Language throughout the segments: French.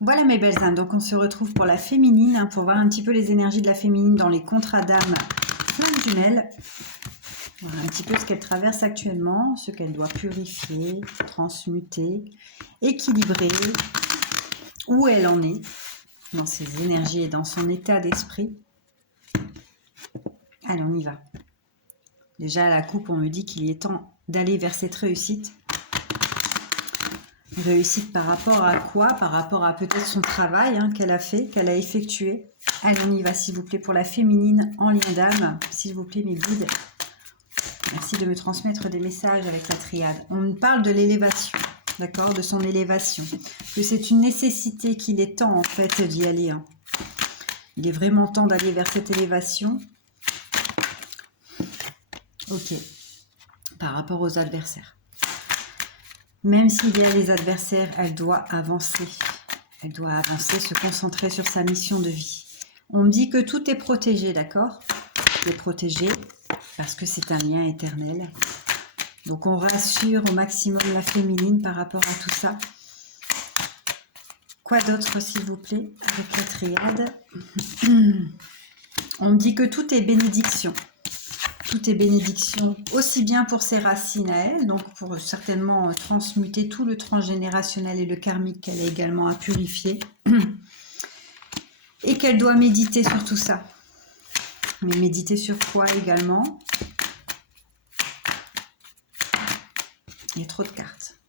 Voilà mes belles âmes, donc on se retrouve pour la féminine, hein, pour voir un petit peu les énergies de la féminine dans les contrats d'âme flamme jumelle. Voilà un petit peu ce qu'elle traverse actuellement, ce qu'elle doit purifier, transmuter, équilibrer, où elle en est dans ses énergies et dans son état d'esprit. Allez, on y va. Déjà à la coupe, on me dit qu'il est temps d'aller vers cette réussite. Réussite par rapport à quoi? Par rapport à peut-être son travail hein, qu'elle a fait, qu'elle a effectué. Allez, on y va s'il vous plaît pour la féminine en lien d'âme. S'il vous plaît mes guides, merci de me transmettre des messages avec la triade. On parle de l'élévation, d'accord, de son élévation. Que c'est une nécessité, qu'il est temps en fait d'y aller. Hein. Il est vraiment temps d'aller vers cette élévation. Ok, par rapport aux adversaires. Même s'il y a les adversaires, elle doit avancer. Elle doit avancer, se concentrer sur sa mission de vie. On me dit que tout est protégé, d'accord? Tout est protégé parce que c'est un lien éternel. Donc on rassure au maximum la féminine par rapport à tout ça. Quoi d'autre s'il vous plaît avec la triade? On me dit que tout est bénédiction. Tout est bénédiction, aussi bien pour ses racines à elle, donc pour certainement transmuter tout le transgénérationnel et le karmique qu'elle a également à purifier. Et qu'elle doit méditer sur tout ça. Mais méditer sur quoi également? Il y a trop de cartes.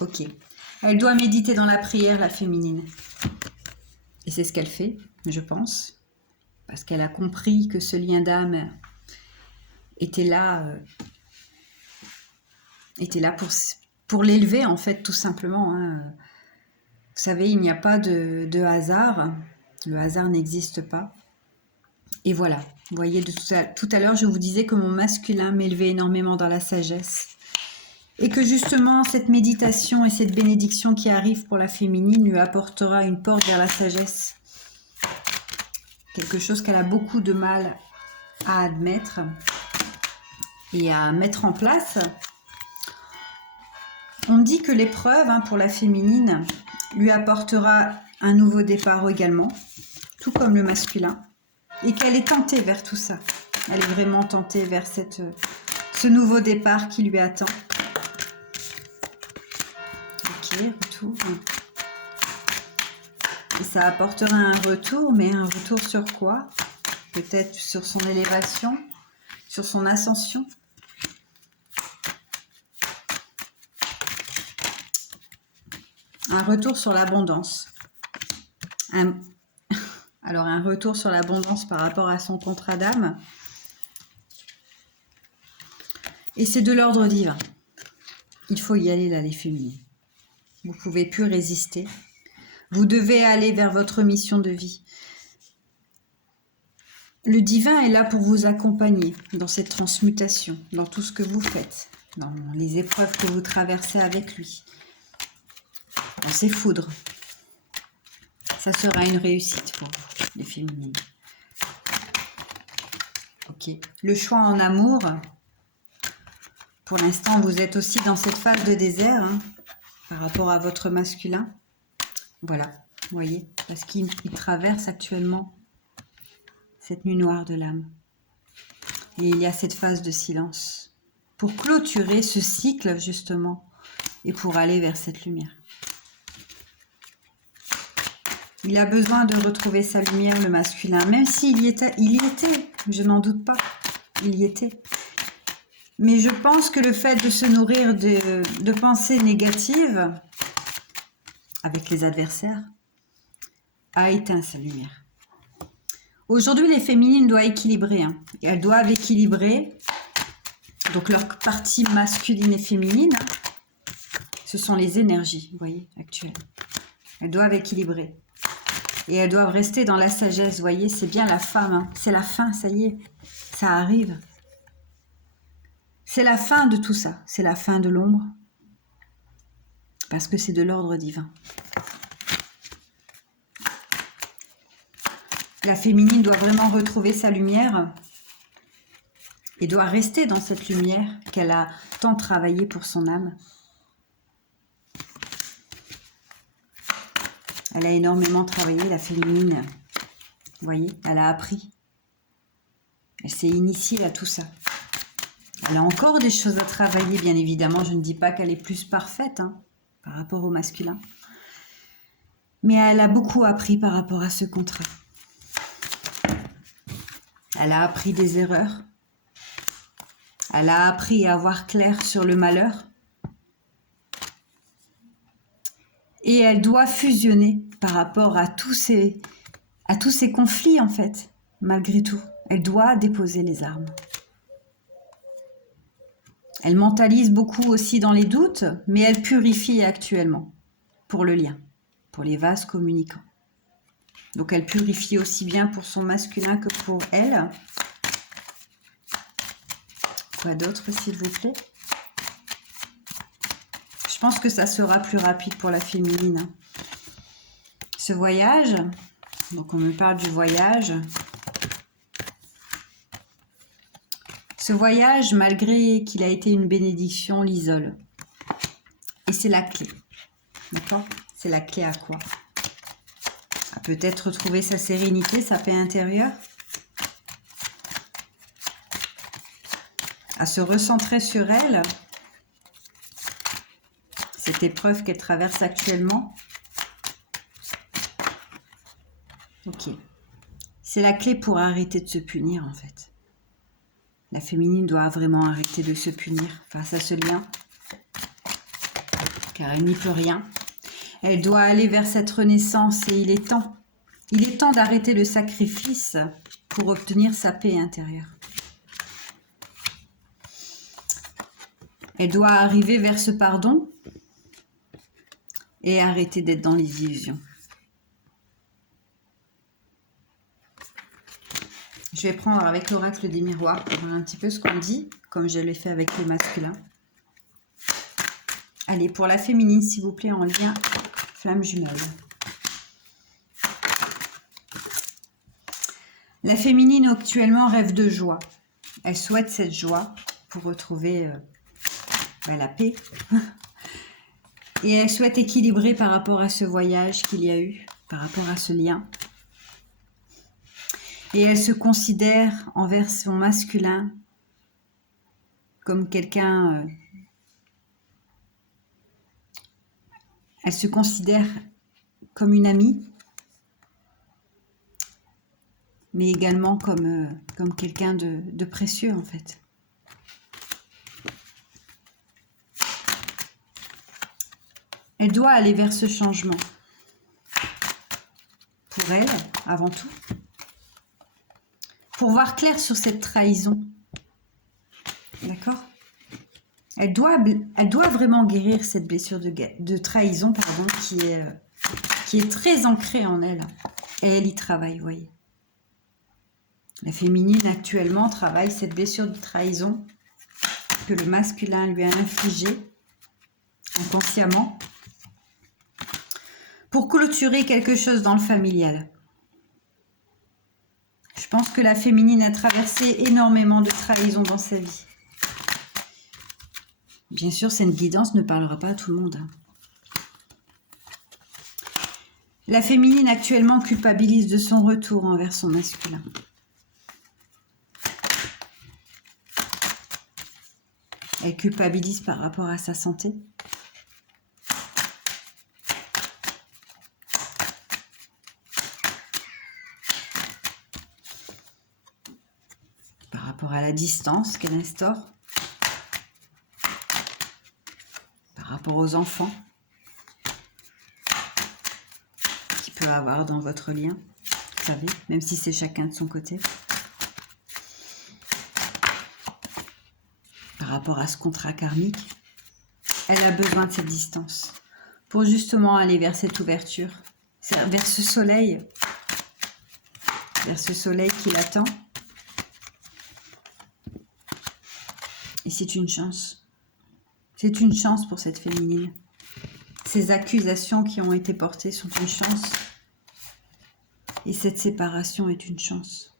Ok. Elle doit méditer dans la prière, la féminine. Et c'est ce qu'elle fait, je pense. Parce qu'elle a compris que ce lien d'âme était là pour l'élever, en fait, tout simplement. Hein. Vous savez, il n'y a pas de hasard. Le hasard n'existe pas. Et voilà. Vous voyez, tout à l'heure, je vous disais que mon masculin m'élevait énormément dans la sagesse. Et que justement, cette méditation et cette bénédiction qui arrive pour la féminine lui apportera une porte vers la sagesse. Quelque chose qu'elle a beaucoup de mal à admettre et à mettre en place. On me dit que l'épreuve hein, pour la féminine lui apportera un nouveau départ également, tout comme le masculin, et qu'elle est tentée vers tout ça. Elle est vraiment tentée vers ce nouveau départ qui lui attend. Ok, retour. Et ça apportera un retour, mais un retour sur quoi? Peut-être sur son élévation, sur son ascension. Un retour sur l'abondance. Alors, un retour sur l'abondance par rapport à son contrat d'âme. Et c'est de l'ordre divin. Il faut y aller là, les féminines. Vous ne pouvez plus résister. Vous devez aller vers votre mission de vie. Le divin est là pour vous accompagner dans cette transmutation, dans tout ce que vous faites, dans les épreuves que vous traversez avec lui, dans ses foudres. Ça sera une réussite pour vous, les féminines. Ok. Le choix en amour. Pour l'instant, vous êtes aussi dans cette phase de désert hein, par rapport à votre masculin. Voilà, vous voyez, parce qu'il traverse actuellement cette nuit noire de l'âme. Et il y a cette phase de silence pour clôturer ce cycle, justement, et pour aller vers cette lumière. Il a besoin de retrouver sa lumière, le masculin, même s'il y était, je n'en doute pas, il y était. Mais je pense que le fait de se nourrir de pensées négatives avec les adversaires a éteint sa lumière. Aujourd'hui, les féminines doivent équilibrer. Hein. Elles doivent équilibrer. Donc, leur partie masculine et féminine, ce sont les énergies, vous voyez, actuelles. Elles doivent équilibrer. Et elles doivent rester dans la sagesse, vous voyez, c'est bien la femme. Hein. C'est la fin, ça y est, ça arrive. C'est la fin de tout ça. C'est la fin de l'ombre. Parce que c'est de l'ordre divin. La féminine doit vraiment retrouver sa lumière et doit rester dans cette lumière qu'elle a tant travaillé pour son âme. Elle a énormément travaillé, la féminine. Vous voyez, elle a appris. Elle s'est initiée à tout ça. Elle a encore des choses à travailler, bien évidemment. Je ne dis pas qu'elle est plus parfaite hein, par rapport au masculin. Mais elle a beaucoup appris par rapport à ce contrat. Elle a appris des erreurs. Elle a appris à voir clair sur le malheur. Et elle doit fusionner par rapport à tous ces conflits, en fait, malgré tout. Elle doit déposer les armes. Elle mentalise beaucoup aussi dans les doutes, mais elle purifie actuellement pour le lien, pour les vases communicants. Donc elle purifie aussi bien pour son masculin que pour elle. Quoi d'autre, s'il vous plaît? Je pense que ça sera plus rapide pour la féminine. Ce voyage, donc on me parle du voyage. Ce voyage, malgré qu'il a été une bénédiction, l'isole. Et c'est la clé. D'accord? C'est la clé à quoi? À peut-être retrouver sa sérénité, sa paix intérieure. À se recentrer sur elle. Cette épreuve qu'elle traverse actuellement. Ok. C'est la clé pour arrêter de se punir, en fait. La féminine doit vraiment arrêter de se punir face à ce lien. Car elle n'y peut rien. Elle doit aller vers cette renaissance et il est temps. Il est temps d'arrêter le sacrifice pour obtenir sa paix intérieure. Elle doit arriver vers ce pardon et arrêter d'être dans les illusions. Je vais prendre avec l'oracle des miroirs pour voir un petit peu ce qu'on dit, comme je l'ai fait avec le masculin. Allez, pour la féminine, s'il vous plaît, en lien flamme jumelle. La féminine actuellement rêve de joie. Elle souhaite cette joie pour retrouver la paix. Et elle souhaite équilibrer par rapport à ce voyage qu'il y a eu, par rapport à ce lien. Et elle se considère envers son masculin comme quelqu'un... elle se considère comme une amie, mais également comme quelqu'un de précieux en fait. Elle doit aller vers ce changement. Pour elle, avant tout. Pour voir clair sur cette trahison. D'accord ? Elle doit vraiment guérir cette blessure de trahison qui est très ancrée en elle. Et elle y travaille, vous voyez. La féminine actuellement travaille cette blessure de trahison que le masculin lui a infligée inconsciemment pour clôturer quelque chose dans le familial. Je pense que la féminine a traversé énormément de trahison dans sa vie. Bien sûr, cette guidance ne parlera pas à tout le monde. La féminine actuellement culpabilise de son retour envers son masculin. Elle culpabilise par rapport à sa santé. Par rapport à la distance qu'elle instaure. Par rapport aux enfants qu'il peut avoir dans votre lien. Vous savez, même si c'est chacun de son côté. Par rapport à ce contrat karmique, elle a besoin de cette distance pour justement aller vers cette ouverture, vers ce soleil qui l'attend. Et c'est une chance. C'est une chance pour cette féminine. Ces accusations qui ont été portées sont une chance. Et cette séparation est une chance.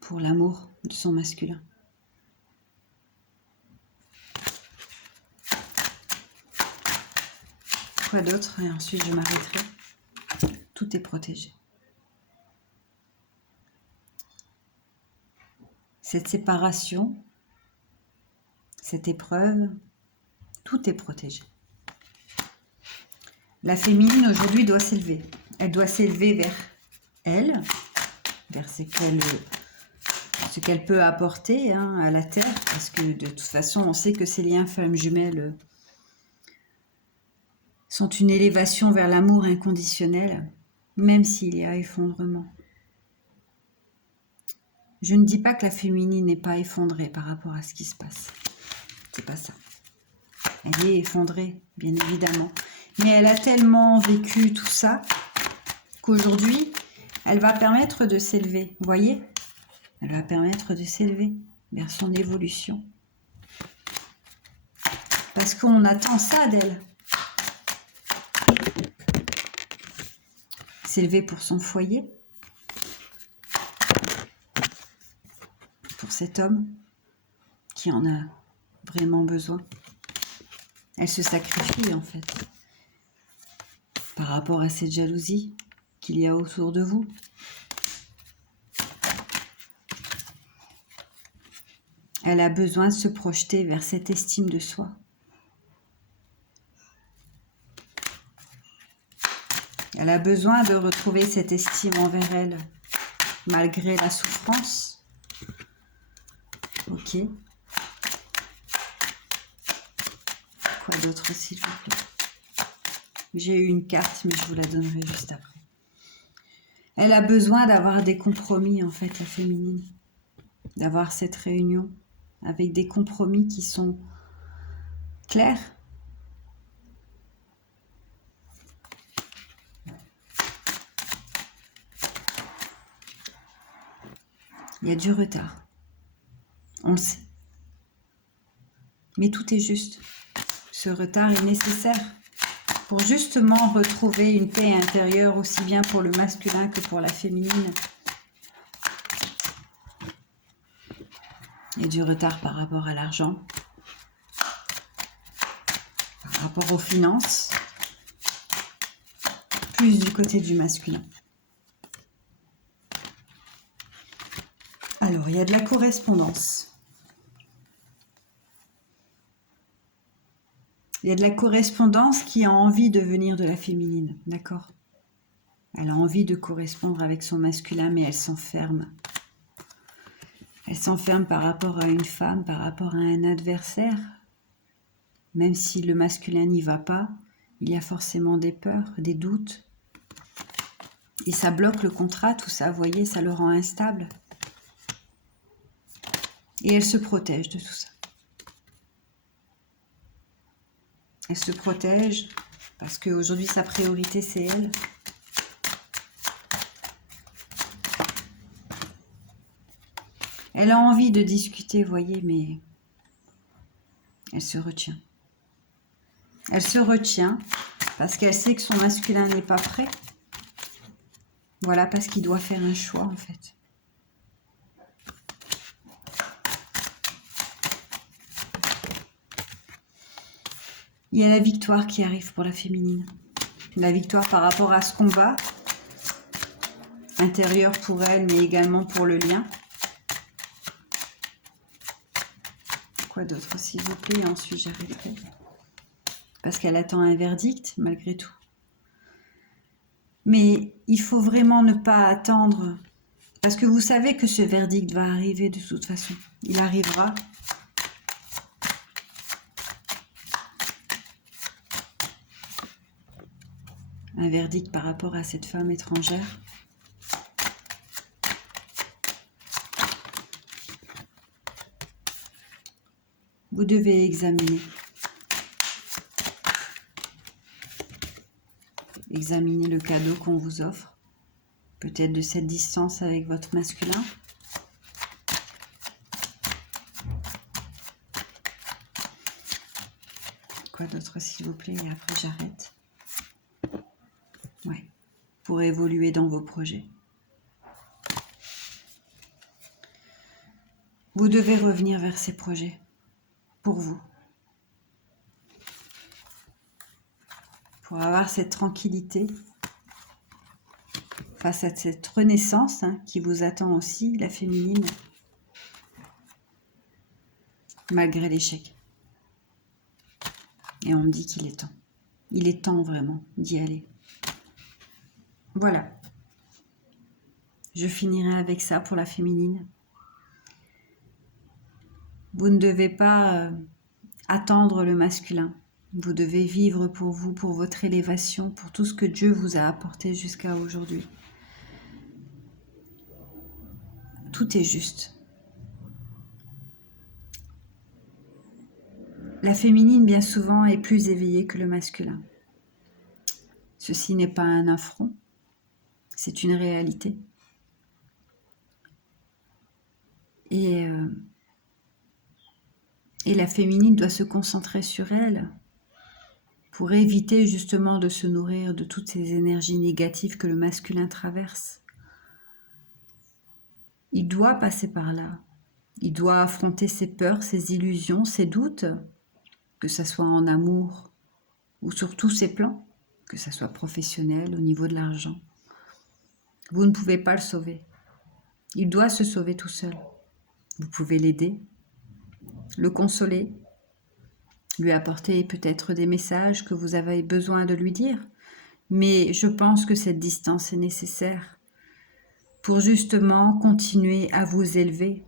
Pour l'amour de son masculin. Quoi d'autre? Et ensuite, je m'arrêterai. Tout est protégé. Cette séparation, cette épreuve, tout est protégé. La féminine aujourd'hui doit s'élever. Elle doit s'élever vers elle, vers ce qu'elle peut apporter à la Terre, parce que de toute façon, on sait que ces liens femmes jumelles sont une élévation vers l'amour inconditionnel, même s'il y a effondrement. Je ne dis pas que la féminine n'est pas effondrée par rapport à ce qui se passe. C'est pas ça. Elle est effondrée, bien évidemment. Mais elle a tellement vécu tout ça qu'aujourd'hui, elle va permettre de s'élever. Vous voyez? Elle va permettre de s'élever vers son évolution. Parce qu'on attend ça d'elle. S'élever pour son foyer. Pour cet homme qui en a vraiment besoin. Elle se sacrifie en fait par rapport à cette jalousie qu'il y a autour de vous. Elle a besoin de se projeter vers cette estime de soi. Elle a besoin de retrouver cette estime envers elle, malgré la souffrance. Ok. Quoi d'autre, s'il vous plaît? J'ai eu une carte, mais je vous la donnerai juste après. Elle a besoin d'avoir des compromis, en fait, la féminine. D'avoir cette réunion avec des compromis qui sont clairs. Il y a du retard. On le sait. Mais tout est juste. Ce retard est nécessaire pour justement retrouver une paix intérieure aussi bien pour le masculin que pour la féminine. Il y a du retard par rapport à l'argent, par rapport aux finances, plus du côté du masculin. Alors, il y a de la correspondance. Il y a de la correspondance qui a envie de venir de la féminine, d'accord? Elle a envie de correspondre avec son masculin, mais elle s'enferme. Elle s'enferme par rapport à une femme, par rapport à un adversaire. Même si le masculin n'y va pas, il y a forcément des peurs, des doutes. Et ça bloque le contrat, tout ça, vous voyez, ça le rend instable. Et elle se protège de tout ça. Elle se protège parce qu'aujourd'hui, sa priorité, c'est elle. Elle a envie de discuter, vous voyez, mais elle se retient. Elle se retient parce qu'elle sait que son masculin n'est pas prêt. Voilà, parce qu'il doit faire un choix, en fait. Il y a la victoire qui arrive pour la féminine. La victoire par rapport à ce combat intérieur pour elle, mais également pour le lien. Quoi d'autre, s'il vous plaît? Ensuite, j'arrêterai. Parce qu'elle attend un verdict, malgré tout. Mais il faut vraiment ne pas attendre. Parce que vous savez que ce verdict va arriver de toute façon. Il arrivera. Un verdict par rapport à cette femme étrangère. Vous devez examiner. Examiner le cadeau qu'on vous offre. Peut-être de cette distance avec votre masculin. Quoi d'autre, s'il vous plaît? Et après, j'arrête. Ouais. Pour évoluer dans vos projets. Vous devez revenir vers ces projets. Pour vous. pour avoir cette tranquillité face à cette renaissance qui vous attend aussi, la féminine, malgré l'échec. Et on me dit qu'il est temps. Il est temps vraiment d'y aller. Voilà. Je finirai avec ça pour la féminine. Vous ne devez pas attendre le masculin. Vous devez vivre pour vous, pour votre élévation, pour tout ce que Dieu vous a apporté jusqu'à aujourd'hui. Tout est juste. La féminine, bien souvent, est plus éveillée que le masculin. Ceci n'est pas un affront, c'est une réalité. Et la féminine doit se concentrer sur elle pour éviter justement de se nourrir de toutes ces énergies négatives que le masculin traverse. Il doit passer par là. Il doit affronter ses peurs, ses illusions, ses doutes, que ce soit en amour ou sur tous ses plans, que ce soit professionnel, au niveau de l'argent. Vous ne pouvez pas le sauver. Il doit se sauver tout seul. Vous pouvez l'aider, le consoler, lui apporter peut-être des messages que vous avez besoin de lui dire. Mais je pense que cette distance est nécessaire pour justement continuer à vous élever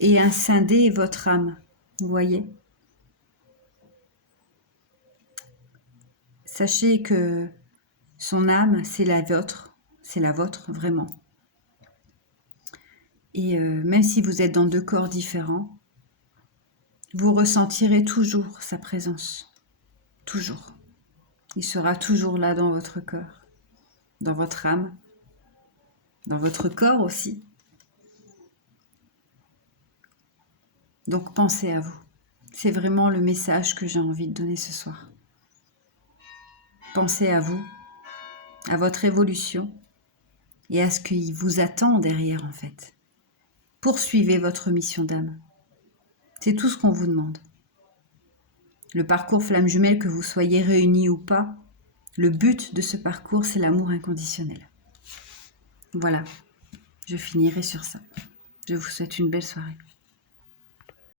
et à scinder votre âme. Vous voyez ? Sachez que son âme, c'est la vôtre vraiment. Et même si vous êtes dans deux corps différents, vous ressentirez toujours sa présence. Toujours. Il sera toujours là dans votre cœur, dans votre âme, dans votre corps aussi. Donc pensez à vous. C'est vraiment le message que j'ai envie de donner ce soir. Pensez à vous, à votre évolution et à ce qui vous attend derrière en fait. Poursuivez votre mission d'âme. C'est tout ce qu'on vous demande. Le parcours flamme jumelle, que vous soyez réunis ou pas, le but de ce parcours, c'est l'amour inconditionnel. Voilà, je finirai sur ça. Je vous souhaite une belle soirée.